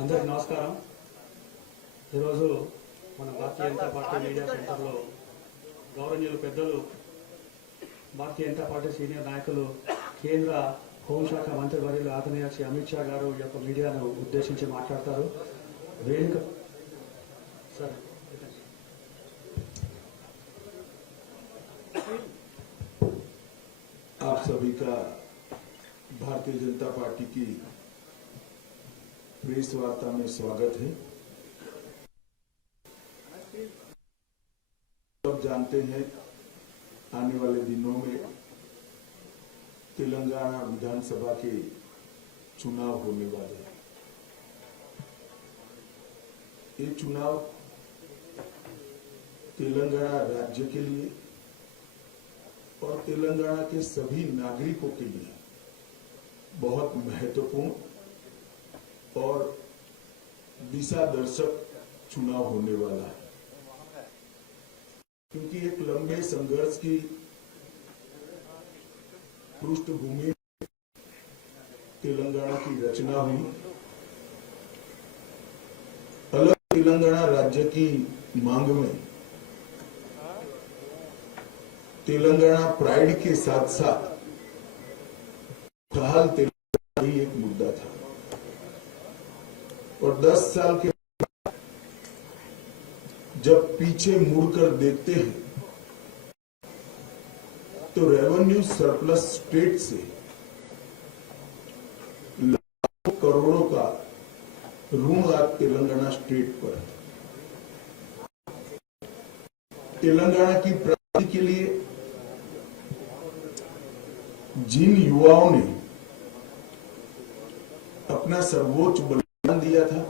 అందరికి నమస్కారం. ఈరోజు మన భారతీయ జనతా పార్టీ మీడియా సెంటర్లో గౌరవనీయులు పెద్దలు భారతీయ జనతా పార్టీ సీనియర్ నాయకులు కేంద్ర హోంశాఖ మంత్రి వర్యులు ఆదరణీయ శ్రీ అమిత్ షా గారు యొక్క మీడియాను ఉద్దేశించి మాట్లాడతారు. వేదిక సార్. आप सभी का भारतीय जनता पार्टी की प्रेस वार्ता में स्वागत है। सब जानते हैं आने वाले दिनों में तेलंगाना विधानसभा के चुनाव होने वाले हैं। ये चुनाव तेलंगाना राज्य के लिए और तेलंगाना के सभी नागरिकों के लिए बहुत महत्वपूर्ण और दिशा दर्शक चुनाव होने वाला है, क्योंकि एक लंबे संघर्ष की पृष्ठभूमि तेलंगाना की रचना हुई। अलग तेलंगाना राज्य की मांग में तेलंगाना प्राइड के साथ साथ खुशहाल तेलंगाना ही एक मुद्दा था। और 10 साल के बाद जब पीछे मुड़कर देखते हैं तो रेवेन्यू सरप्लस स्टेट से लाखों करोड़ों का ऋण आज तेलंगाना स्टेट पर है। तेलंगाना की प्रगति के लिए जिन युवाओं ने अपना सर्वोच्च बलिदान दिया था,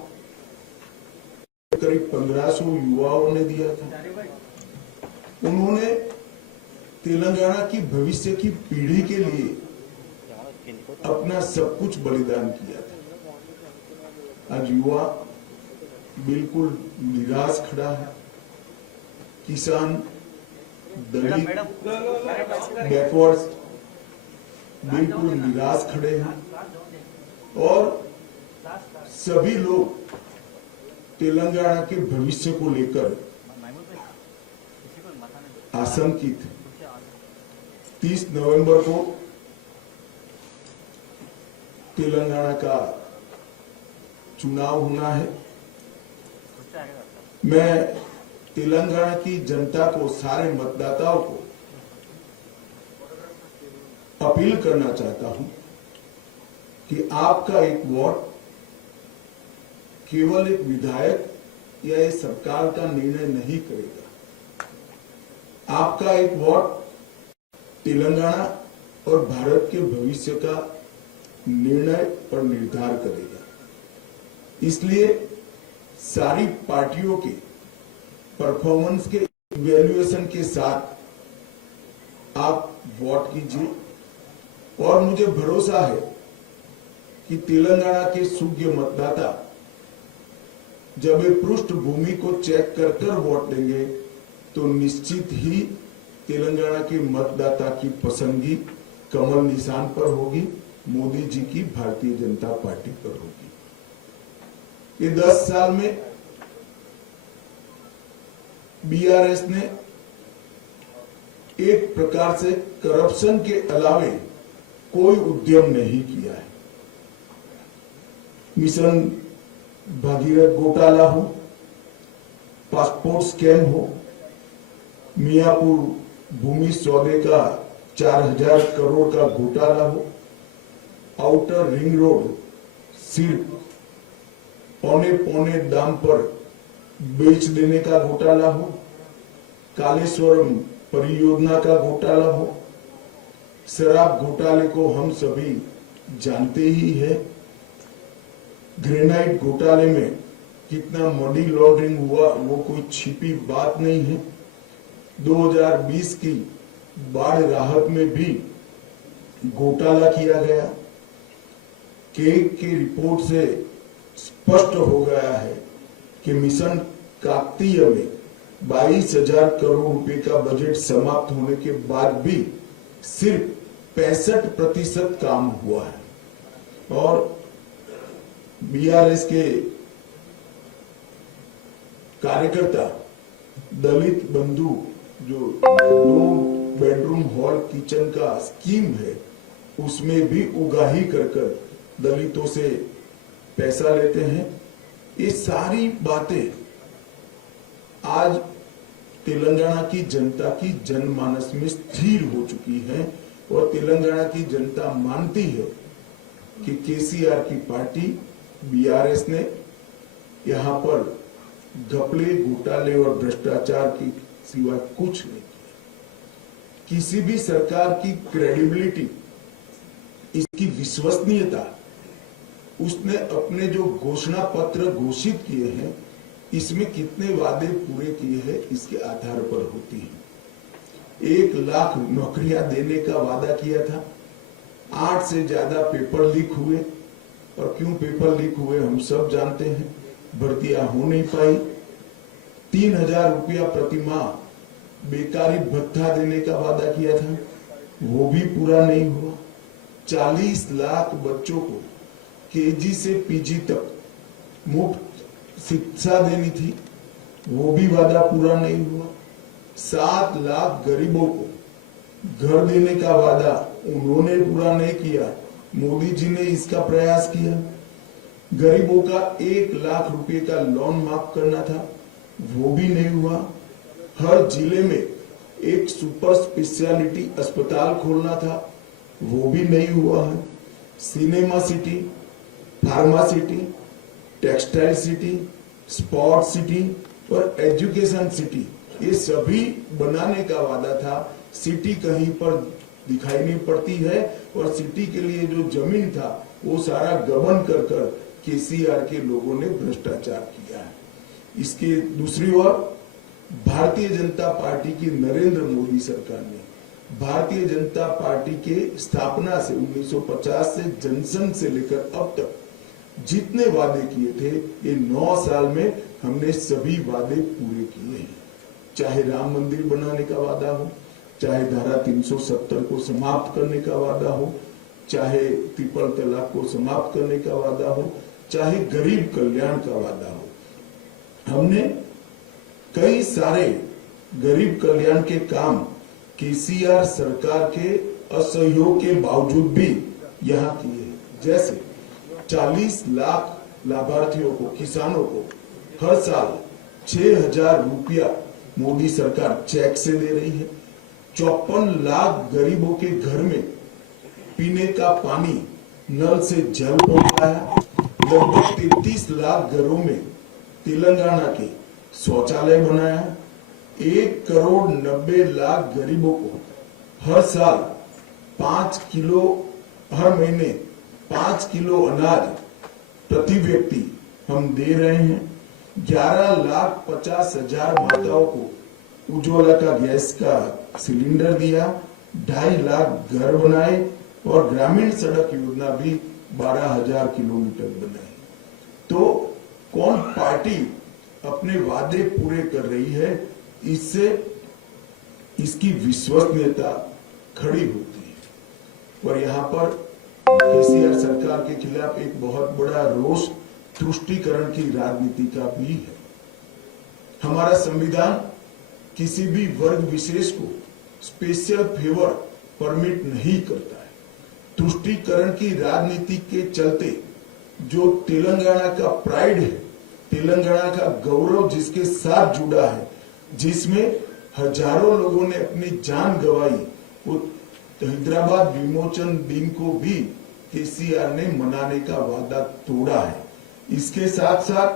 करीब 1500 युवाओं ने दिया था, उन्होंने तेलंगाना की भविष्य की पीढ़ी के लिए अपना सब कुछ बलिदान किया था। आज युवा बिल्कुल निराश खड़ा है। किसान, दलित, बैकवर्ड्स बिल्कुल निराश खड़े हैं और सभी लोग तेलंगाना के भविष्य को लेकर आशंकित हैं। 30 नवंबर को तेलंगाना का चुनाव होना है। मैं तेलंगाना की जनता को, सारे मतदाताओं को अपील करना चाहता हूं कि आपका एक वोट केवल एक विधायक या एक सरकार का निर्णय नहीं करेगा। आपका एक वोट तेलंगाना और भारत के भविष्य का निर्णय और निर्धार करेगा। इसलिए सारी पार्टियों के परफॉर्मेंस के इवैल्यूएशन के साथ आप वोट कीजिए और मुझे भरोसा है कि तेलंगाना के सूज्ञ मतदाता जब ये पृष्ठभूमि को चेक कर कर वोट देंगे तो निश्चित ही तेलंगाना के मतदाता की पसंदगी कमल निशान पर होगी, मोदी जी की भारतीय जनता पार्टी पर होगी। ये 10 साल में बीआरएस ने एक प्रकार से करप्शन के अलावे कोई उद्यम नहीं किया है। मिशन भागीरथ घोटाला हो, पासपोर्ट स्कैम हो, मियापुर भूमि सौदे का 4000 करोड़ का घोटाला हो, आउटर रिंग रोड सिर्फ पौने दाम पर बेच देने का घोटाला हो, कालेश्वरम परियोजना का घोटाला हो, शराब घोटाले को हम सभी जानते ही है। ग्रेनाइट घोटाले में कितना मनी लॉन्ड्रिंग हुआ वो कोई छिपी बात नहीं है। 2020 की बाढ़ राहत में भी घोटाला किया गया। केग की रिपोर्ट से स्पष्ट हो गया है कि मिशन काकतीय में 22,000 करोड़ रुपए का बजट समाप्त होने के बाद भी सिर्फ 65% काम हुआ है। और बीआरएस के कार्यकर्ता दलित बंधु जो 2 बेडरूम हॉल किचन का स्कीम है उसमें भी उगाही कर दलितों से पैसा लेते हैं। ये सारी बातें आज तेलंगाना की जनता की जनमानस में स्थिर हो चुकी है और तेलंगाना की जनता मानती है कि केसीआर की पार्टी बीआरएस ने यहां पर घपले घोटाले और भ्रष्टाचार की सिवा कुछ नहीं किया। किसी भी सरकार की क्रेडिबिलिटी, इसकी विश्वसनीयता, उसने अपने जो घोषणा पत्र घोषित किए हैं इसमें कितने वादे पूरे किए हैं इसके आधार पर होती है। 1 लाख नौकरियां देने का वादा किया था, 8 से ज्यादा पेपर लीक हुए और क्यों पेपर लीक हुए हम सब जानते हैं। भर्तियां हो नहीं पाई। 3000 रुपया प्रति माह बेकारी भत्ता देने का वादा किया था, वो भी पूरा नहीं हुआ। 40 लाख बच्चों को केजी से पीजी तक मुफ्त शिक्षा देनी थी, वो भी वादा पूरा नहीं हुआ। 7 लाख गरीबों को घर देने का वादा उन्होंने पूरा नहीं किया, मोदी जी ने इसका प्रयास किया। गरीबों का 1 लाख रुपए का लोन माफ करना था, वो भी नहीं हुआ। हर जिले में एक सुपर स्पेशलिटी अस्पताल खोलना था, वो भी नहीं हुआ है। Cinema city, pharma city, textile city, sports city और एजुकेशन सिटी, ये सभी बनाने का वादा था। सिटी कहीं पर दिखाई नहीं पड़ती है और सिटी के लिए जो जमीन था वो सारा गबन कर केसीआर के लोगों ने भ्रष्टाचार किया है। इसके दूसरी ओर भारतीय जनता पार्टी की नरेंद्र मोदी सरकार ने भारतीय जनता पार्टी के स्थापना से 1950 से जनसंघ से लेकर अब तक जितने वादे किए थे, ये 9 साल में हमने सभी वादे पूरे किए हैं। चाहे राम मंदिर बनाने का वादा हो, चाहे धारा 370 को समाप्त करने का वादा हो, चाहे ट्रिपल तलाक को समाप्त करने का वादा हो, चाहे गरीब कल्याण का वादा हो। हमने कई सारे गरीब कल्याण के काम केसीआर सरकार के असहयोग के बावजूद भी यहाँ किए हैं। जैसे 40 लाख लाभार्थियों को, किसानों को हर साल 6000 रुपया मोदी सरकार चेक से दे रही है। 54 लाख गरीबों के घर में पीने का पानी नल से जल पहुंचाया। लगभग 33 लाख घरों में तेलंगाना के शौचालय बनाया। 1 करोड़ 90 लाख गरीबों को हर साल 5 किलो, हर महीने 5 किलो अनाज प्रति व्यक्ति हम दे रहे हैं। 11,50,000 माताओं को उज्ज्वला का गैस का सिलेंडर दिया। 2.5 लाख घर बनाए और ग्रामीण सड़क योजना भी 12,000 किलोमीटर बनाई। तो कौन पार्टी अपने वादे पूरे कर रही है, इससे इसकी विश्वसनीयता खड़ी होती है। और यहाँ पर केसीआर सरकार के खिलाफ एक बहुत बड़ा रोष तुष्टीकरण की राजनीति का भी है। हमारा संविधान किसी भी वर्ग विशेष को स्पेशल फेवर परमिट नहीं करता है। तुष्टीकरण की राजनीति के चलते जो तेलंगाना का प्राइड है, तेलंगाना का गौरव जिसके साथ जुड़ा है, जिसमें हजारों लोगों ने अपनी जान गंवाई, वो हैदराबाद विमोचन दिन को भी केसीआर ने मनाने का वादा तोड़ा है। इसके साथ साथ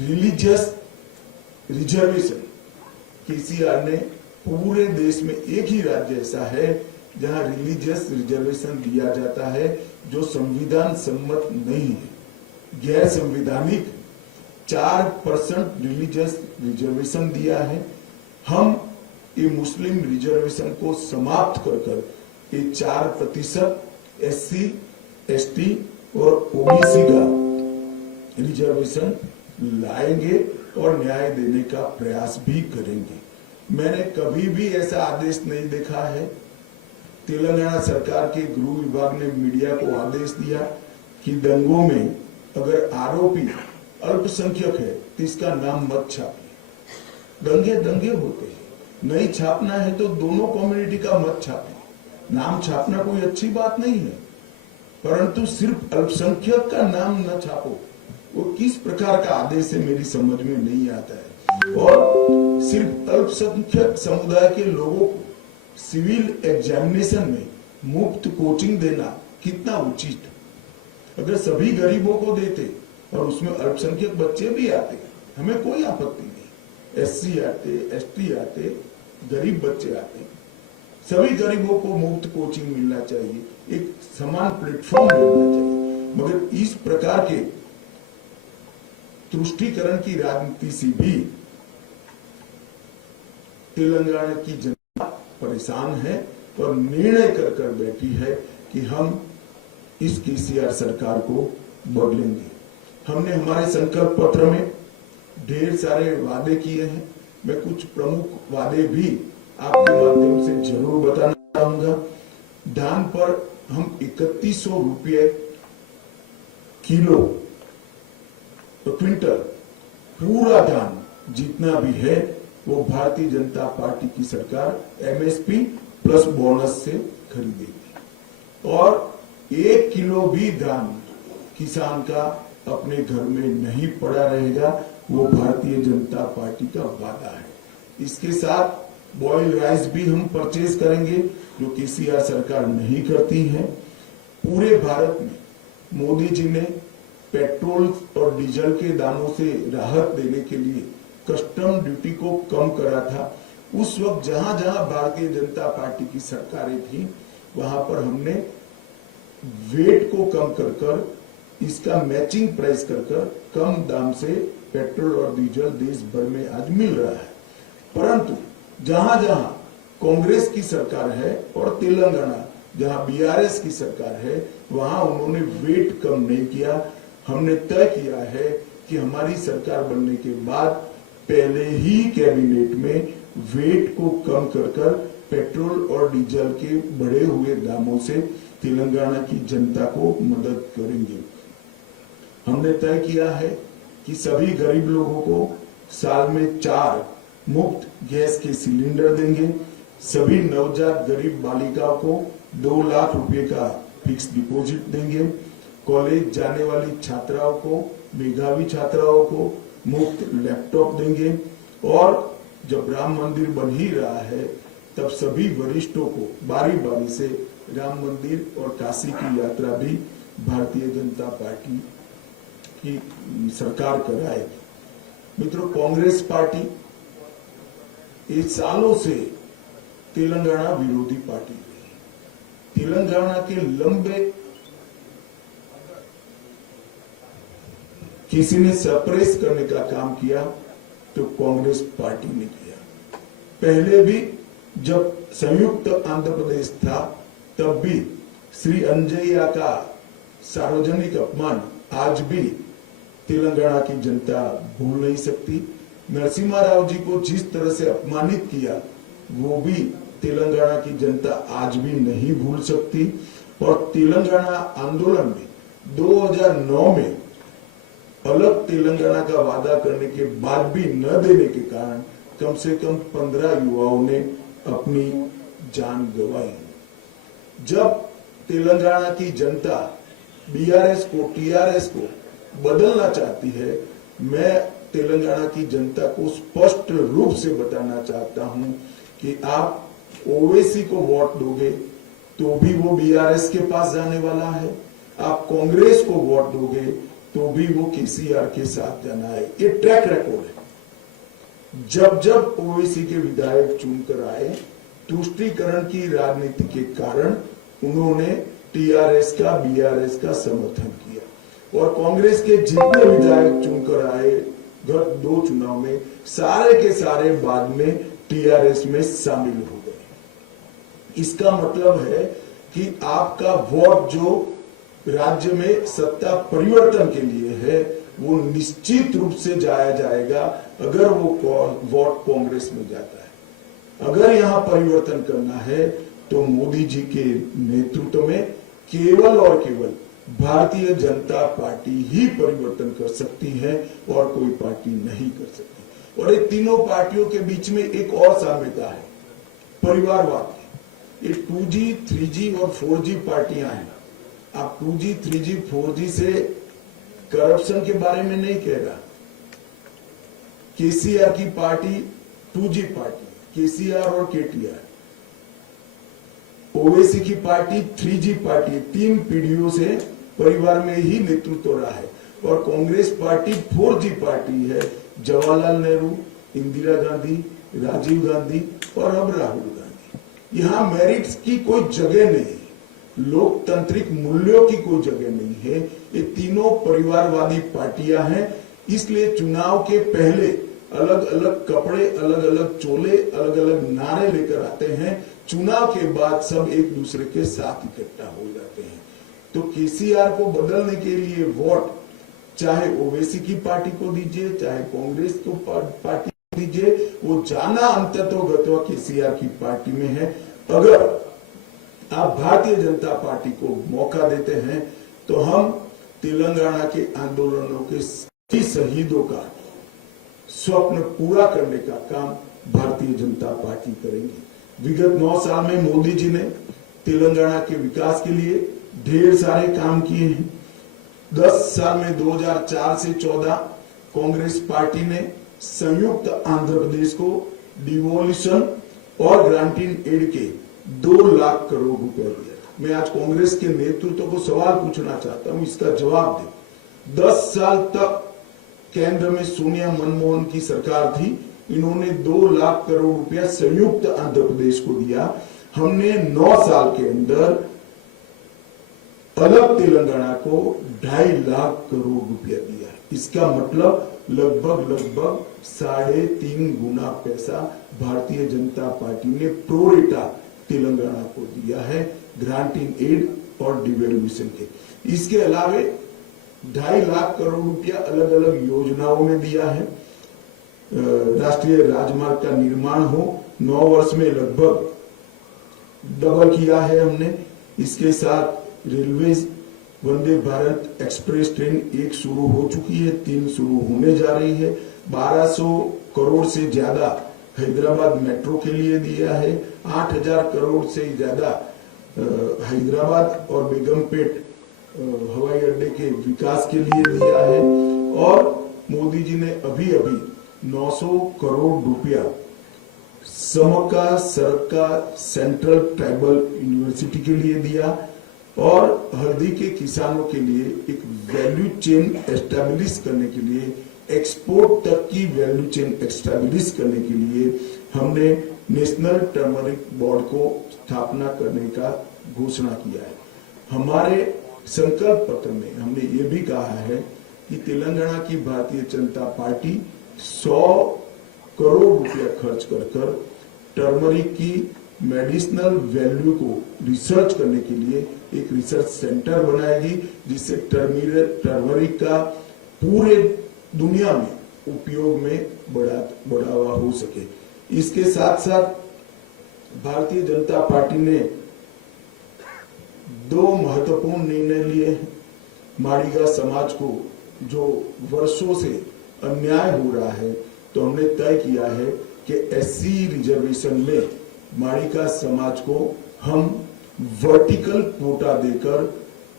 रिलीजियस रिजर्वेशन, केसीआर ने पूरे देश में एक ही राज्य ऐसा है जहां रिलीजियस रिजर्वेशन दिया जाता है जो संविधान सम्मत नहीं है, गैर संवैधानिक। 4% रिलीजियस रिजर्वेशन दिया है। हम ये मुस्लिम रिजर्वेशन को समाप्त कर ये 4% SC, ST और OBC का रिजर्वेशन लाएंगे और न्याय देने का प्रयास भी करेंगे। मैंने कभी भी ऐसा आदेश नहीं देखा है। तेलंगाना सरकार के गृह विभाग ने मीडिया को आदेश दिया कि दंगों में अगर आरोपी अल्पसंख्यक है तो इसका नाम मत छापिए। दंगे दंगे होते हैं, नहीं छापना है तो दोनों कम्युनिटी का मत छापिए। नाम छापना कोई अच्छी बात नहीं है, परंतु सिर्फ अल्पसंख्यक का नाम न छापो, वो किस प्रकार का आदेश है मेरी समझ में नहीं आता है। और सिर्फ अल्पसंख्यक समुदाय के लोगों को सिविल एग्जामिनेशन में मुफ्त कोचिंग देना कितना उचित। अगर सभी गरीबों को देते और उसमें अल्पसंख्यक बच्चे भी आते, हमें कोई आपत्ति नहीं। एससी आते, एसटी आते, गरीब बच्चे आते, सभी गरीबों को मुफ्त कोचिंग मिलना चाहिए, एक समान प्लेटफॉर्म मिलना चाहिए। मगर इस प्रकार के तुष्टीकरण की राजनीति से भी तेलंगाना की जनता परेशान है और निर्णय कर कर बैठी है कि हम इस केसीआर सरकार को बदलेंगे। हमने हमारे संकल्प पत्र में ढेर सारे वादे किए हैं। मैं कुछ प्रमुख वादे भी आपके माध्यम से जरूर बताना चाहूंगा। धान पर हम 3100 रुपये किलो क्विंटल पूरा धान जितना भी है वो भारतीय जनता पार्टी की सरकार एमएसपी प्लस बोनस से खरीदेगी और 1 किलो भी धान किसान का अपने घर में नहीं पड़ा रहेगा, वो भारतीय जनता पार्टी का वादा है। इसके साथ बॉइल्ड राइस भी हम परचेज करेंगे, जो केसीआर सरकार नहीं करती है। पूरे भारत में मोदी जी ने पेट्रोल और डीजल के दामों से राहत देने के लिए कस्टम ड्यूटी को कम करा था। उस वक्त जहां जहां भारतीय जनता पार्टी की सरकारें थी वहां पर हमने वेट को कम कर कर इसका मैचिंग प्राइस कर कर कम दाम से पेट्रोल और डीजल देश भर में आज मिल रहा है। परंतु जहां जहां कांग्रेस की सरकार है और तेलंगाना जहां बीआरएस की सरकार है वहां उन्होंने वेट कम नहीं किया। हमने तय किया है कि हमारी सरकार बनने के बाद पहले ही कैबिनेट में वेट को कम कर कर पेट्रोल और डीजल के बढ़े हुए दामों से तेलंगाना की जनता को मदद करेंगे। हमने तय किया है कि सभी गरीब लोगों को साल में 4 मुफ्त गैस के सिलेंडर देंगे। सभी नवजात गरीब बालिकाओं को 2 लाख रुपए का फिक्स डिपॉजिट देंगे। कॉलेज जाने वाली छात्राओं को, मेधावी छात्राओं को मुफ्त लैपटॉप देंगे। और जब राम मंदिर बन ही रहा है तब सभी वरिष्ठों को बारी बारी से राम मंदिर और काशी की यात्रा भी भारतीय जनता पार्टी की सरकार कराएगी। मित्रों, कांग्रेस पार्टी इस सालों से तेलंगाना विरोधी पार्टी रही। तेलंगाना के लंबे किसी ने सप्रेस करने का काम किया तो कांग्रेस पार्टी ने किया। पहले भी जब संयुक्त आंध्र प्रदेश था तब भी श्री अंजय्या का सार्वजनिक अपमान आज भी तेलंगाना की जनता भूल नहीं सकती। नरसिम्हा राव जी को जिस तरह से अपमानित किया वो भी तेलंगाना की जनता आज भी नहीं भूल सकती। और तेलंगाना आंदोलन में 2009 में अलग तेलंगाना का वादा करने के बाद भी न देने के कारण कम से कम 15 युवाओं ने अपनी जान गंवाई। जब तेलंगाना की जनता बीआरएस को, टीआरएस को बदलना चाहती है, मैं तेलंगाना की जनता को स्पष्ट रूप से बताना चाहता हूं कि आप ओवैसी को वोट दोगे तो भी वो बीआरएस के पास जाने वाला है, आप कांग्रेस को वोट दोगे तो भी वो केसीआर के साथ जाना है। ये ट्रैक रिकॉर्ड है। जब जब ओवैसी के विधायक चुनकर आए, तुष्टीकरण की राजनीति के कारण उन्होंने टीआरएस का, बीआरएस का समर्थन किया और कांग्रेस के जितने विधायक चुनकर आए गत 2 चुनाव में सारे के सारे बाद में टीआरएस में शामिल हो गए। इसका मतलब है कि आपका वोट जो राज्य में सत्ता परिवर्तन के लिए है वो निश्चित रूप से जाया जाएगा अगर वो वोट कांग्रेस में जाता है। अगर यहां परिवर्तन करना है तो मोदी जी के नेतृत्व में केवल और केवल भारतीय जनता पार्टी ही परिवर्तन कर सकती है और कोई पार्टी नहीं कर सकती। और ये तीनों पार्टियों के बीच में एक और साम्यता है, परिवारवाद की। ये 2G, 3G और 4G पार्टियां हैं। आप 2G, 3G, 4G से करप्शन के बारे में नहीं कह रहा। केसीआर की पार्टी 2G पार्टी, केसीआर और केटीआर। ओवैसी की पार्टी 3G पार्टी, 3 पीढ़ियों से परिवार में ही नेतृत्व रहा है। और कांग्रेस पार्टी 4G पार्टी है, जवाहरलाल नेहरू, इंदिरा गांधी, राजीव गांधी और अब राहुल गांधी। यहां मेरिट्स की कोई जगह नहीं है, लोकतांत्रिक मूल्यों की कोई जगह नहीं है। ये तीनों परिवारवादी पार्टियां हैं। इसलिए चुनाव के पहले अलग अलग कपड़े, अलग अलग चोले, अलग अलग नारे लेकर आते हैं। चुनाव के बाद सब एक दूसरे के साथ इकट्ठा हो जाते हैं। तो केसीआर को बदलने के लिए वोट चाहे ओवैसी की पार्टी को दीजिए, चाहे कांग्रेस को पार्टी को दीजिए, वो जाना अंततोगत्वा केसीआर की पार्टी में है। अगर आप भारतीय जनता पार्टी को मौका देते हैं तो हम तेलंगाना के आंदोलनों के सभी शहीदों का स्वप्न पूरा करने का काम भारतीय जनता पार्टी करेंगी। विगत 9 साल में मोदी जी ने तेलंगाना के विकास के लिए ढेर सारे काम किए हैं। 10 साल में 2004 से 14 कांग्रेस पार्टी ने संयुक्त आंध्र प्रदेश को डिवोल्यूशन और ग्रांटिंग एड के 2 लाख करोड़ रुपए दिया। मैं आज कांग्रेस के नेतृत्व को सवाल पूछना चाहता हूं, इसका जवाब दे। 10 साल तक केंद्र में सोनिया मनमोहन की सरकार थी, इन्होंने 2 लाख करोड़ रुपया संयुक्त आंध्र प्रदेश को दिया। हमने 9 साल के अंदर अलग तेलंगाना को 2.5 लाख करोड़ रुपया दिया। इसका मतलब लगभग 3.5 गुना पैसा भारतीय जनता पार्टी ने प्रोरेटा तेलंगाना को दिया है, ग्रांटिंग एड और डिवेल्यूशन के। इसके अलावे 2.5 लाख करोड़ रुपया अलग अलग योजनाओं में दिया है। राष्ट्रीय राजमार्ग का निर्माण हो, 9 वर्ष में लगभग डबल किया है हमने। इसके साथ railway Vande Bharat express train 1 शुरू हो चुकी है, 3 शुरू होने जा रही है। 1200 करोड़ से ज्यादा हैदराबाद मेट्रो के लिए दिया है। 8000 करोड़ से ज्यादा हैदराबाद और बेगमपेट हवाई अड्डे के विकास के लिए दिया है। और मोदी जी ने अभी 900 करोड़ रुपया समका सरका सेंट्रल ट्राइबल यूनिवर्सिटी के लिए दिया। और हल्दी के किसानों के लिए एक वैल्यू चेन एस्टैब्लिश करने के लिए, एक्सपोर्ट तक की वैल्यू चेन एस्टैब्लिश करने के लिए हमने नेशनल टर्मरिक बोर्ड को स्थापना करने का घोषणा किया है। हमारे संकल्प पत्र में हमने ये भी कहा है कि तेलंगाना की भारतीय जनता पार्टी 100 करोड़ रुपया खर्च कर टर्मरिक की मेडिसिनल वैल्यू को रिसर्च करने के लिए एक रिसर्च सेंटर बनाएगी, जिससे टर्मरिक का पूरे दुनिया में उपयोग में बढ़ावा हो सके। इसके साथ साथ भारतीय जनता पार्टी ने 2 महत्वपूर्ण निर्णय लिए हैं। माड़ीगा समाज को जो वर्षों से अन्याय हो रहा है, तो हमने तय किया है कि SC रिजर्वेशन में माड़ीगा समाज को हम वर्टिकल कोटा देकर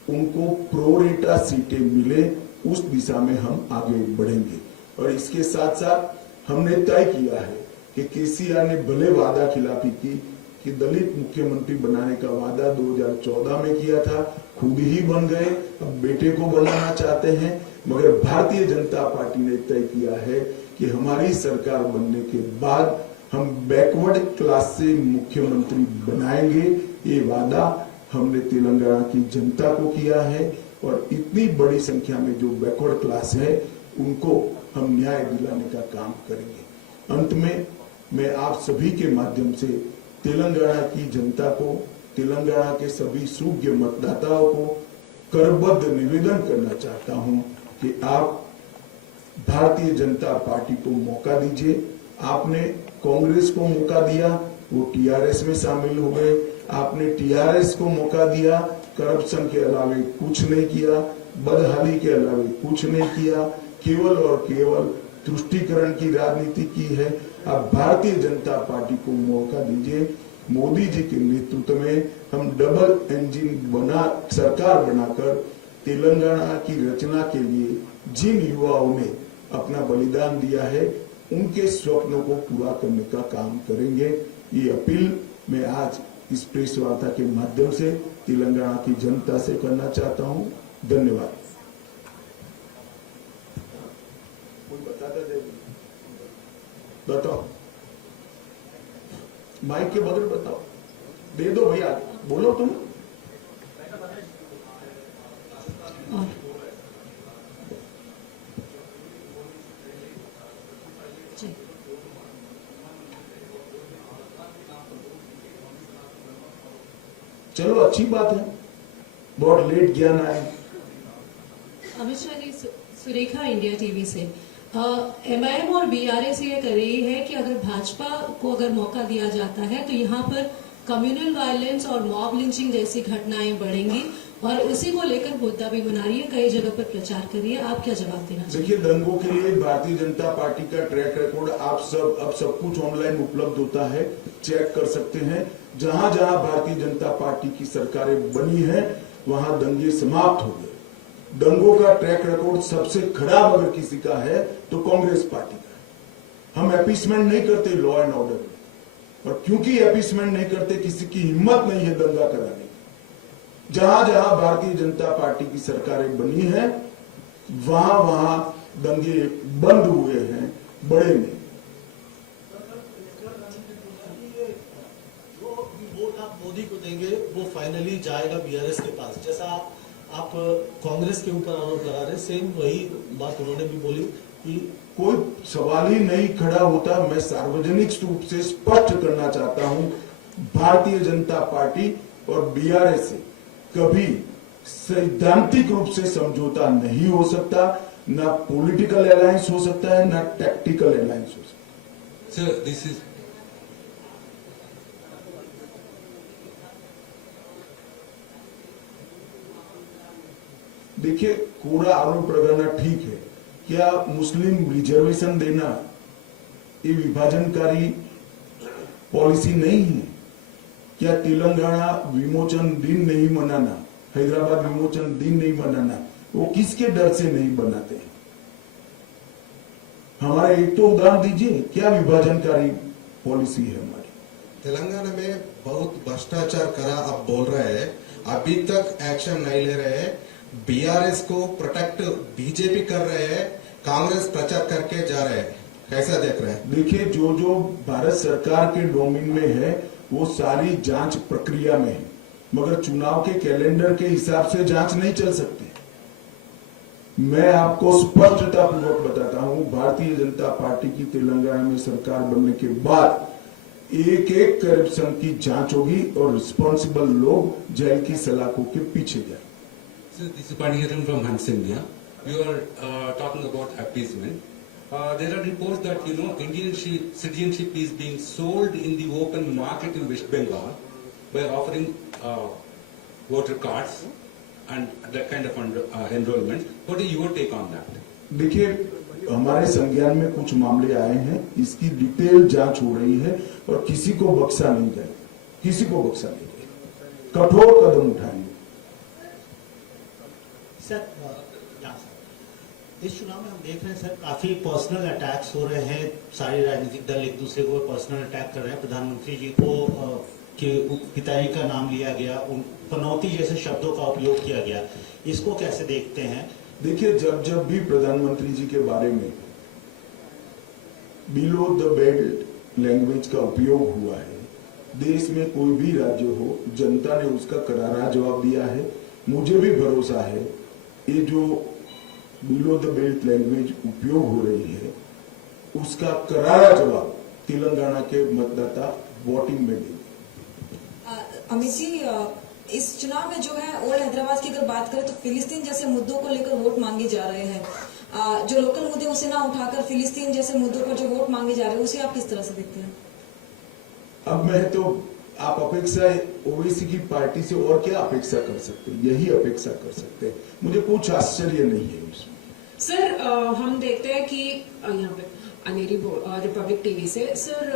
उनको प्रोरेटा सीटें मिले, उस दिशा में हम आगे बढ़ेंगे। और इसके साथ साथ हमने तय किया है कि केसीआर ने भले वादा खिलाफी की कि दलित मुख्यमंत्री बनाने का वादा 2014 में किया था, खुद ही बन गए, अब बेटे को बनाना चाहते हैं। मगर भारतीय जनता पार्टी ने तय किया है कि हमारी सरकार बनने के बाद हम बैकवर्ड क्लास से मुख्यमंत्री बनाएंगे। ये वादा हमने तेलंगाना की जनता को किया है और इतनी बड़ी संख्या में जो बैकवर्ड क्लास है उनको हम न्याय दिलाने का काम करेंगे। अंत में मैं आप सभी के माध्यम से तेलंगाना की जनता को, तेलंगाना के सभी सूज्ञ मतदाताओं को करबद्ध निवेदन करना चाहता हूं कि आप भारतीय जनता पार्टी को मौका दीजिए। आपने कांग्रेस को मौका दिया, वो टीआरएस में शामिल हो गए। आपने टीआरएस को मौका दिया करप्शन के अलावे कुछ नहीं किया, बदहाली के अलावे कुछ नहीं किया, केवल और केवल तुष्टीकरण की राजनीति की है। अब भारतीय जनता पार्टी को मौका दीजिए। मोदी जी के नेतृत्व में हम डबल इंजन सरकार बनाकर तेलंगाना की रचना के लिए जिन युवाओं ने अपना बलिदान दिया है, उनके स्वप्नों को पूरा करने का काम करेंगे। ये अपील मैं आज इस प्रेस वार्ता के माध्यम से तेलंगाना की जनता से करना चाहता हूं। धन्यवाद। बताओ, माइक के बगैर बताओ, दे दो भैया, बोलो तुम। चलो अच्छी बात है, बहुत लेट ज्ञान आए। अमित शाह जी, सुरेखा इंडिया टीवी से एमआईएम और बीआरएस ये कर रही है कि अगर भाजपा को अगर मौका दिया जाता है तो यहाँ पर कम्युनल वायलेंस और मॉब लिंचिंग जैसी घटनाएं बढ़ेंगी और उसी को लेकर मुद्दा भी बना रही है, कई जगह पर प्रचार कर रही है। आप क्या जवाब देना चाहिए? देखिए, दंगों के लिए भारतीय जनता पार्टी का ट्रैक रिकॉर्ड आप सब कुछ ऑनलाइन उपलब्ध होता है, चेक कर सकते हैं। जहां जहां भारतीय जनता पार्टी की सरकारें बनी है, वहां दंगे समाप्त हो गए। दंगों का ट्रैक रिकॉर्ड सबसे खराब अगर किसी का है तो कांग्रेस पार्टी का। हम अपीसमेंट नहीं करते लॉ एंड ऑर्डर में, और क्योंकि अपीसमेंट नहीं करते, किसी की हिम्मत नहीं है दंगा कराने की। जहां जहां भारतीय जनता पार्टी की सरकारें बनी है, वहां वहां दंगे बंद हुए हैं, बड़े नहीं। वोट आप मोदी को देंगे, वो फाइनली जाएगा बीआरएस के पास। जैसा आप कांग्रेस के ऊपर आरोप लगा रहे, सेम वही बात उन्होंने भी बोली कि कोई सवाल ही नहीं खड़ा होता। मैं सार्वजनिक रूप से स्पष्ट करना चाहता हूं, भारतीय जनता पार्टी और बीआरएस से कभी सैद्धांतिक रूप से समझौता नहीं हो सकता, ना पॉलिटिकल अलायंस हो सकता है, ना टैक्टिकल अलायंस हो सकता है। Sir, this is देखिए, कोरा आरोप लगाना ठीक है, क्या मुस्लिम रिजर्वेशन देना ये विभाजनकारी पॉलिसी नहीं है? क्या तेलंगाना विमोचन दिन नहीं मनाना, हैदराबाद विमोचन दिन नहीं मनाना, वो किसके डर से नहीं बनाते हैं? हमारे एक तो उदाहरण दीजिए, क्या विभाजनकारी पॉलिसी है हमारी? तेलंगाना में बहुत भ्रष्टाचार करा आप बोल रहे हैं, अभी तक एक्शन नहीं ले रहे हैं। बीआरएस को प्रोटेक्ट बीजेपी कर रहे हैं, कांग्रेस प्रचार करके जा रहे हैं, कैसा देख रहे हैं? देखिए, जो जो भारत सरकार के डोमेन में है वो सारी जांच प्रक्रिया में है, मगर चुनाव के कैलेंडर के हिसाब से जांच नहीं चल सकती। मैं आपको स्पष्टता पूर्वक बताता हूं, भारतीय जनता पार्टी की तेलंगाना में सरकार बनने के बाद एक एक करप्शन की जांच होगी और रिस्पॉन्सिबल लोग जेल की सलाखों के पीछे जाए। Sir, this is Paniharan from Hans India. You are talking about appeasement. There are reports that Indian citizenship is being sold in the open market in West Bengal by offering voter cards and that kind of enrollment. What is your take on that? देखिए, हमारे संज्ञान में कुछ मामले आए हैं, इसकी detail जांच हो रही है और किसी को बख्शा नहीं जाएगा, किसी को बख्शा नहीं जाएगा, कठोर कदम उठाएंगे। सर, इस चुनाव में हम देख रहे हैं सर, काफी पर्सनल अटैक्स हो रहे हैं। सारे राजनीतिक दल एक दूसरे को पर्सनल अटैक कर रहे हैं। प्रधानमंत्री जी को के पिताजी का नाम लिया गया, पनौती जैसे शब्दों का उपयोग किया गया, इसको कैसे देखते हैं? देखिए, जब भी प्रधानमंत्री जी के बारे में बिलो द बेल्ट लैंग्वेज का उपयोग हुआ है, देश में कोई भी राज्य हो, जनता ने उसका करारा जवाब दिया है। मुझे भी भरोसा है ये जो बिलो द बेल्ट लैंग्वेज उपयोग हो रही है, उसका करारा जवाब तेलंगाना के मतदाता वोटिंग में देंगे। अमित जी, इस चुनाव में जो है ओल्ड हैदराबाद की अगर बात करें तो फिलिस्तीन जैसे मुद्दों को लेकर वोट मांगे जा रहे हैं। जो लोकल मुद्दे उसे ना उठाकर फिलिस्तीन जैसे मुद्दों पर जो वोट मांगे जा रहे हैं, उसे आप किस तरह से देखते हैं? अब मैं तो आप अपेक्षा ओवैसी की पार्टी से और क्या अपेक्षा कर सकते हैं? यही अपेक्षा कर सकते हैं। मुझे कुछ आश्चर्य नहीं है उसमें। सर हम देखते हैं कि यहाँ पे अनेरी रिपब्लिक टीवी से सर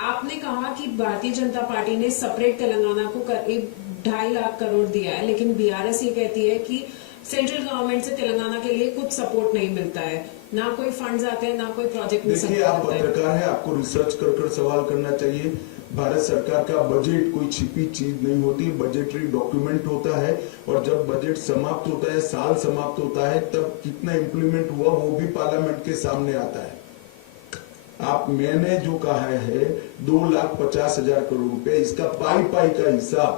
आपने कहा कि भारतीय जनता पार्टी ने सेपरेट तेलंगाना को करीब 2.5 लाख करोड़ दिया है, लेकिन बीआरएस ये कहती है कि सेंट्रल गवर्नमेंट से तेलंगाना के लिए कुछ सपोर्ट नहीं मिलता है, ना कोई फंड्स आते हैं, ना कोई प्रोजेक्ट में देखिए, आप पत्रकार हैं, आपको रिसर्च कर सवाल करना चाहिए। भारत सरकार का बजट कोई छिपी चीज नहीं होती, बजटरी डॉक्यूमेंट होता है, और जब बजट समाप्त होता है, साल समाप्त होता है, तब कितना इंप्लीमेंट हुआ वो भी पार्लियामेंट के सामने आता है। मैंने जो कहा है 2,50,000 करोड़ रुपए, इसका पाई का हिसाब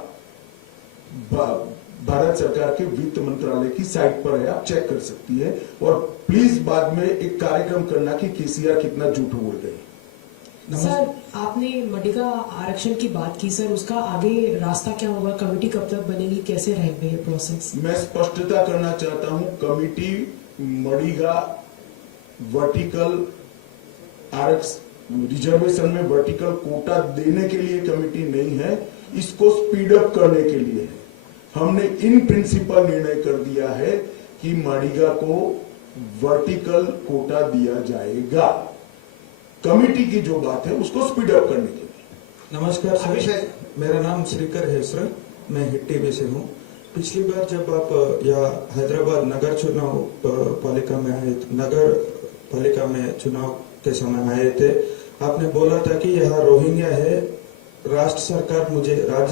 भारत सरकार के वित्त मंत्रालय की साइट पर है, आप चेक कर सकती है। और प्लीज बाद में एक कार्यक्रम करना कि केसीआर कितना झूठ बोल गए। सर आपने मडिगा आरक्षण की बात की, सर उसका आगे रास्ता क्या होगा? कमेटी कब तक बनेगी, कैसे रहेंगे ये प्रोसेस? मैं स्पष्टता करना चाहता हूं, कमेटी मडिगा वर्टिकल रिजर्वेशन में वर्टिकल कोटा देने के लिए कमेटी नहीं है, इसको स्पीड अप करने के लिए है। हमने इन प्रिंसिपल निर्णय कर दिया है कि मडिगा को वर्टिकल कोटा दिया जाएगा। कमेटी की जो बात है उसको स्पीड अप करने के लिए। नमस्कार सर, मेरा नाम श्रीकर हेसरा, मैं हिट टीवी से हूँ। पिछली बार जब आप यहाँ हैदराबाद नगर चुनाव पालिका में आए, नगर पालिका में चुनाव के समय आए थे, आपने बोला था कि यहाँ रोहिंग्या है, राज्य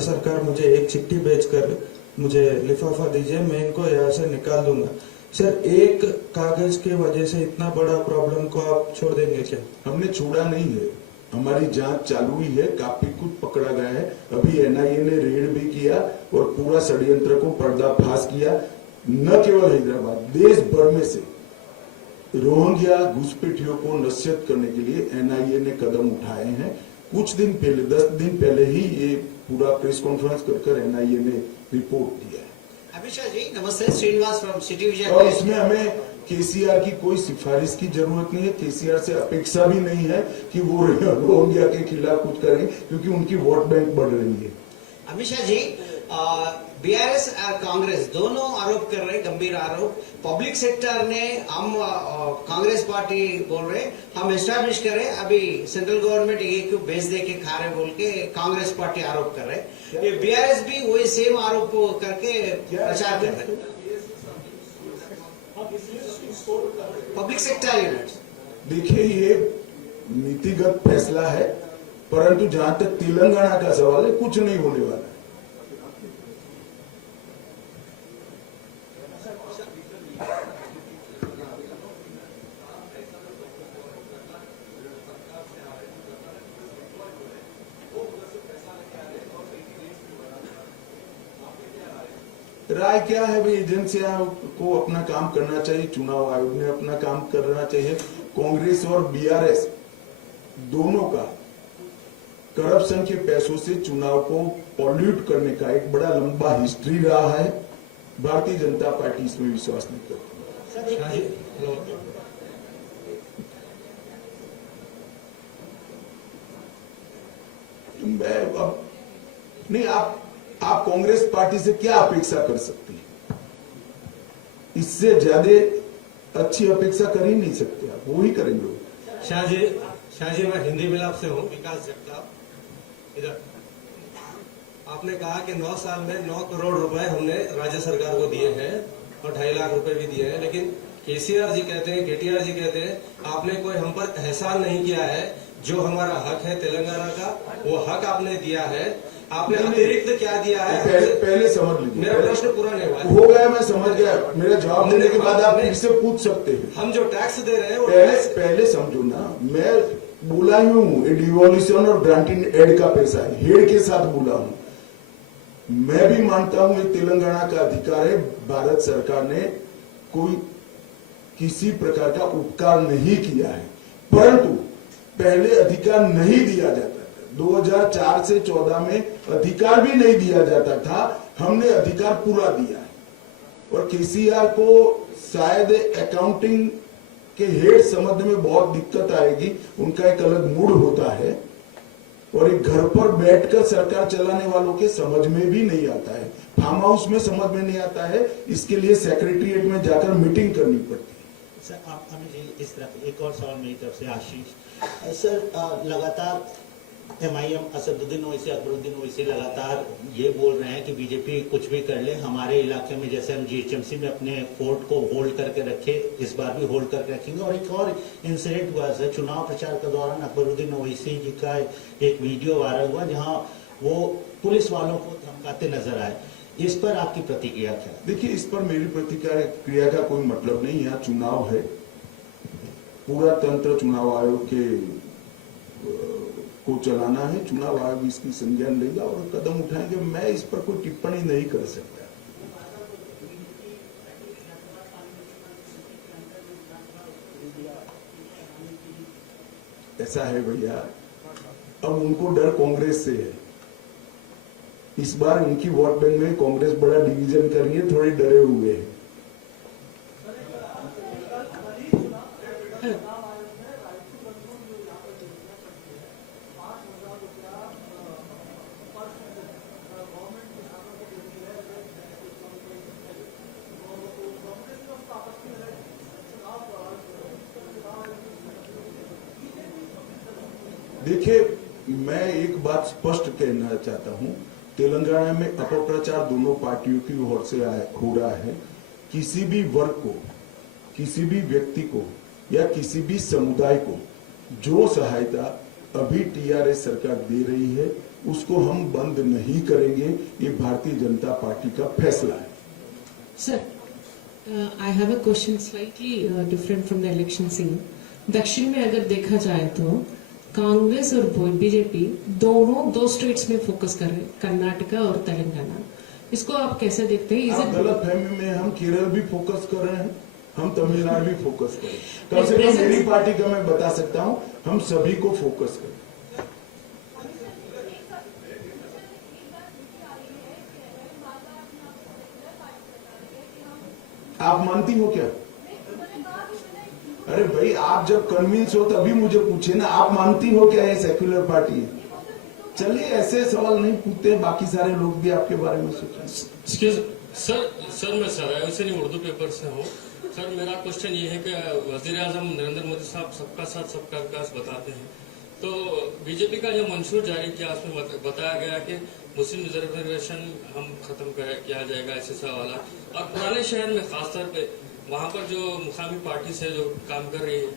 सरकार मुझे एक चिट्ठी भेजकर मुझे लिफाफा दीजिए, मैं इनको यहाँ से निकाल दूंगा। सर, एक कागज के वजह से इतना बड़ा प्रॉब्लम को आप छोड़ देंगे क्या? हमने छोड़ा नहीं है, हमारी जांच चालू ही है, काफी कुछ पकड़ा गया है। अभी एनआईए ने रेड भी किया और पूरा षड्यंत्र को पर्दाफाश किया। न केवल हैदराबाद, देश भर में से रोहिंग्या घुसपैठियों को नसीहत करने के लिए एनआईए ने कदम उठाए हैं। कुछ दिन पहले, 10 दिन पहले ही ये पूरा प्रेस कॉन्फ्रेंस कर एनआईए ने रिपोर्ट दिया है। अमित शाह जी नमस्ते, श्रीनिवास फ्रॉम सिटी विजन। और इसमें हमें केसीआर की कोई सिफारिश की जरूरत नहीं है, केसीआर से अपेक्षा भी नहीं है कि वो रोहिंग्या के खिलाफ कुछ करें, क्योंकि उनकी वोट बैंक बढ़ रही है। अमित शाह जी, बीआरएस और कांग्रेस दोनों आरोप कर रहे, गंभीर आरोप। पब्लिक सेक्टर ने हम कांग्रेस पार्टी बोल रहे हम एस्टैब्लिश करें, अभी सेंट्रल गवर्नमेंट ये क्यों बेच दे के खा रहे बोल के कांग्रेस पार्टी आरोप कर रहे। ये बीआरएस भी वही सेम आरोप करके प्रचार कर रहे। पब्लिक सेक्टर यूनिट्स, देखिए, ये नीतिगत फैसला है, परंतु जहां तक तेलंगाना का सवाल है, कुछ नहीं होने वाला। राय क्या है भाई, एजेंसियां को अपना काम करना चाहिए, चुनाव आयोग ने अपना काम करना चाहिए। कांग्रेस और बीआरएस दोनों का करप्शन के पैसों से चुनाव को पॉल्यूट करने का एक बड़ा लंबा हिस्ट्री रहा है। भारतीय जनता पार्टी इसमें विश्वास नहीं करती। नहीं, आप कांग्रेस पार्टी से क्या अपेक्षा कर सकते हैं? इससे ज्यादा अच्छी अपेक्षा कर ही नहीं सकते आप, वो ही करेंगे। शाह जी मैं हिंदी मिलाप से हूँ, विकास जगताप। इधर आपने कहा कि 9 साल में 9 करोड़ रुपए हमने राज्य सरकार को दिए हैं और 2.5 लाख रुपए भी दिए हैं, लेकिन केसीआर जी कहते हैं, केटीआर जी कहते हैं आपने कोई हम पर एहसान नहीं किया है। जो हमारा हक है तेलंगाना का, वो हक आपने दिया है। आपने अतिरिक्त क्या दिया है? पहले समझ लीजिए, मेरा प्रश्न पूरा नहीं हुआ हो गया, मैं समझ गया। मेरा जवाब देने के बाद आप फिर से पूछ सकते हैं। हम जो टैक्स दे रहे हैं वो पहले समझो ना, मैं बोला ही हूँ डिवोल्यूशन और ग्रांटिंग एड का पैसा है, हेड के साथ बोला हूँ। मैं भी मानता हूँ ये तेलंगाना का अधिकार है। भारत सरकार ने कोई किसी प्रकार का उपकार नहीं किया है, परंतु पहले अधिकार नहीं दिया जाता था। 2004 से 14 में अधिकार भी नहीं दिया जाता था, हमने अधिकार पूरा दिया है। और केसीआर को शायद अकाउंटिंग के हेड समझने में बहुत दिक्कत आएगी, उनका एक अलग मूड होता है। और एक घर पर बैठकर सरकार चलाने वालों के समझ में भी नहीं आता है, फार्म हाउस में समझ में नहीं आता है, इसके लिए सेक्रेटरीट में जाकर मीटिंग करनी पड़ती है। सर आप हमें जी इस तरफ एक और सवाल मेरी तरफ से आशीष सर, लगातार एमआईएम असदुद्दीन ओवैसी अकबरुद्दीन ओवैसी लगातार ये बोल रहे हैं कि बीजेपी कुछ भी कर ले, हमारे इलाके में जैसे हम जीएचएमसी में अपने फोर्ट को होल्ड करके रखे, इस बार भी होल्ड करके रखेंगे। और एक और इंसिडेंट हुआ सर, चुनाव प्रचार के दौरान अकबरुद्दीन ओवैसी जी का एक वीडियो वायरल हुआ जहाँ वो पुलिस वालों को धमकाते नजर आए, इस पर आपकी प्रतिक्रिया क्या? देखिए, इस पर मेरी प्रतिक्रिया का कोई मतलब नहीं। यहाँ चुनाव है, पूरा तंत्र चुनाव आयोग के को चलाना है, चुनाव आयोग इसकी संज्ञान लेगा और कदम उठाएंगे। मैं इस पर कोई टिप्पणी नहीं कर सकता। ऐसा है भैया, अब उनको डर कांग्रेस से है। इस बार उनकी वोट बैंक में कांग्रेस बड़ा डिवीजन कर रही है, थोड़े डरे हुए हैं। देखिए, मैं एक बात स्पष्ट कहना चाहता हूं, तेलंगाना में अपप्रचार दोनों पार्टियों की ओर से हो रहा है। किसी भी वर्ग को, किसी भी व्यक्ति को या किसी भी समुदाय को जो सहायता अभी टीआरएस सरकार दे रही है उसको हम बंद नहीं करेंगे। ये भारतीय जनता पार्टी का फैसला है। Sir, I have a question slightly different from the election scene. दक्षिण में अगर देखा जाए तो कांग्रेस और बीजेपी दोनों दो स्टेट्स में फोकस कर रहे हैं, कर्नाटका और तेलंगाना। इसको आप कैसे देखते हैं? आप गलत फहमी में, हम केरल भी फोकस कर रहे हैं, हम तमिलनाडु भी फोकस कर रहे हैं। कम से कम मेरी पार्टी का मैं बता सकता हूं, हम सभी को फोकस करें। आप मानती हो क्या? अरे भाई, आप जब कन्विंस हो तभी मुझे पूछे ना, आप मानती हो क्या ये सेक्युलर पार्टी है? चलिए, ऐसे सवाल नहीं पूछते, बाकी सारे लोग भी आपके बारे में सोचें। सर मैं सराय से नहीं, उर्दू पेपर से हूँ। सर, मेरा क्वेश्चन ये है कि वजीर आजम नरेंद्र मोदी साहब सबका साथ सबका विकास बताते हैं, तो बीजेपी का जो मंशूर जारी किया उसमें बताया गया कि मुस्लिम रिजर्वेशन हम खत्म किया जाएगा, ऐसे सा वाला। और पुराने शहर में खासतौर पे वहाँ पर जो मुकामी पार्टी से जो काम कर रही है,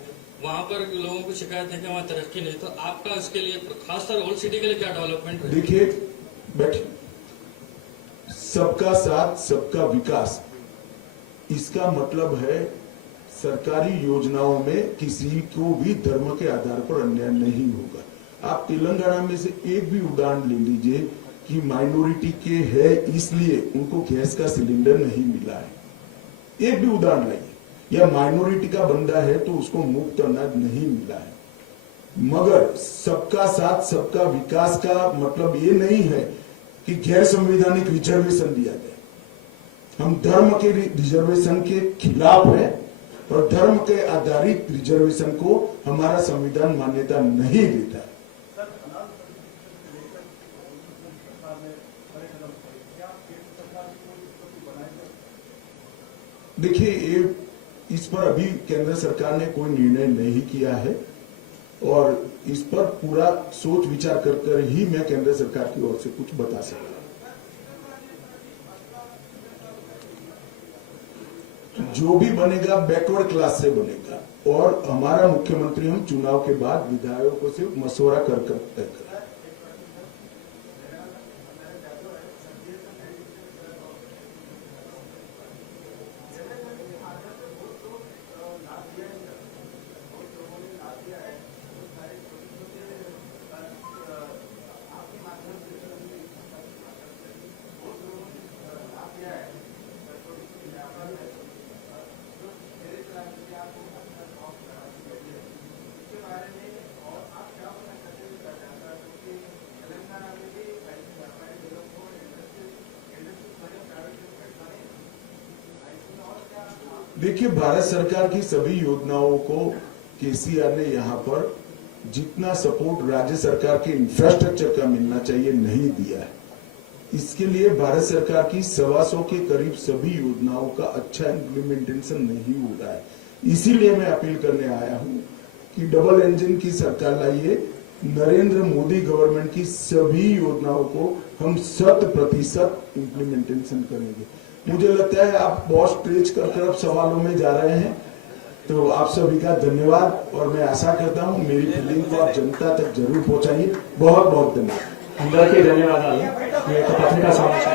वहाँ पर लोगों की शिकायत है कि वहाँ तरक्की नहीं। तो आपका इसके लिए खासतौर ओल्ड सिटी के लिए क्या डेवलपमेंट है? देखिए, बैठिए, सबका साथ सबका विकास, इसका मतलब है सरकारी योजनाओं में किसी को भी धर्म के आधार पर अन्याय नहीं होगा। आप तेलंगाना में से एक भी उदाहरण ले लीजिए कि माइनॉरिटी के है इसलिए उनको गैस का सिलेंडर नहीं मिला है, एक भी उदाहरण लाइए। या माइनॉरिटी का बंदा है तो उसको मुफ्त अनाज नहीं मिला है। मगर सबका साथ सबका विकास का मतलब ये नहीं है कि गैर संवैधानिक रिजर्वेशन दिया जाए। हम धर्म के रिजर्वेशन के खिलाफ है और धर्म के आधारित रिजर्वेशन को हमारा संविधान मान्यता नहीं देता है। देखिए, इस पर अभी केंद्र सरकार ने कोई निर्णय नहीं किया है और इस पर पूरा सोच विचार कर ही मैं केंद्र सरकार की ओर से कुछ बता सकता हूं। जो भी बनेगा बैकवर्ड क्लास से बनेगा और हमारा मुख्यमंत्री हम चुनाव के बाद विधायकों से मशवरा कर तय करें। देखिए, भारत सरकार की सभी योजनाओं को केसीआर ने यहाँ पर जितना सपोर्ट राज्य सरकार के इंफ्रास्ट्रक्चर का मिलना चाहिए नहीं दिया है। इसके लिए भारत सरकार की 125 के करीब सभी योजनाओं का अच्छा इम्प्लीमेंटेशन नहीं हो रहा है। इसीलिए मैं अपील करने आया हूं कि डबल इंजन की सरकार लाइए, नरेंद्र मोदी गवर्नमेंट की सभी योजनाओं को हम 100% इम्प्लीमेंटेशन करेंगे। मुझे लगता है आप बहुत स्ट्रेच कर अब सवालों में जा रहे हैं, तो आप सभी का धन्यवाद और मैं आशा करता हूं मेरी फीलिंग को आप जनता तक जरूर पहुंचाइए। बहुत बहुत धन्यवाद। అందరికీ ధన్యవాదాలు। ఈ యొక్క పత్రికా సమావేశం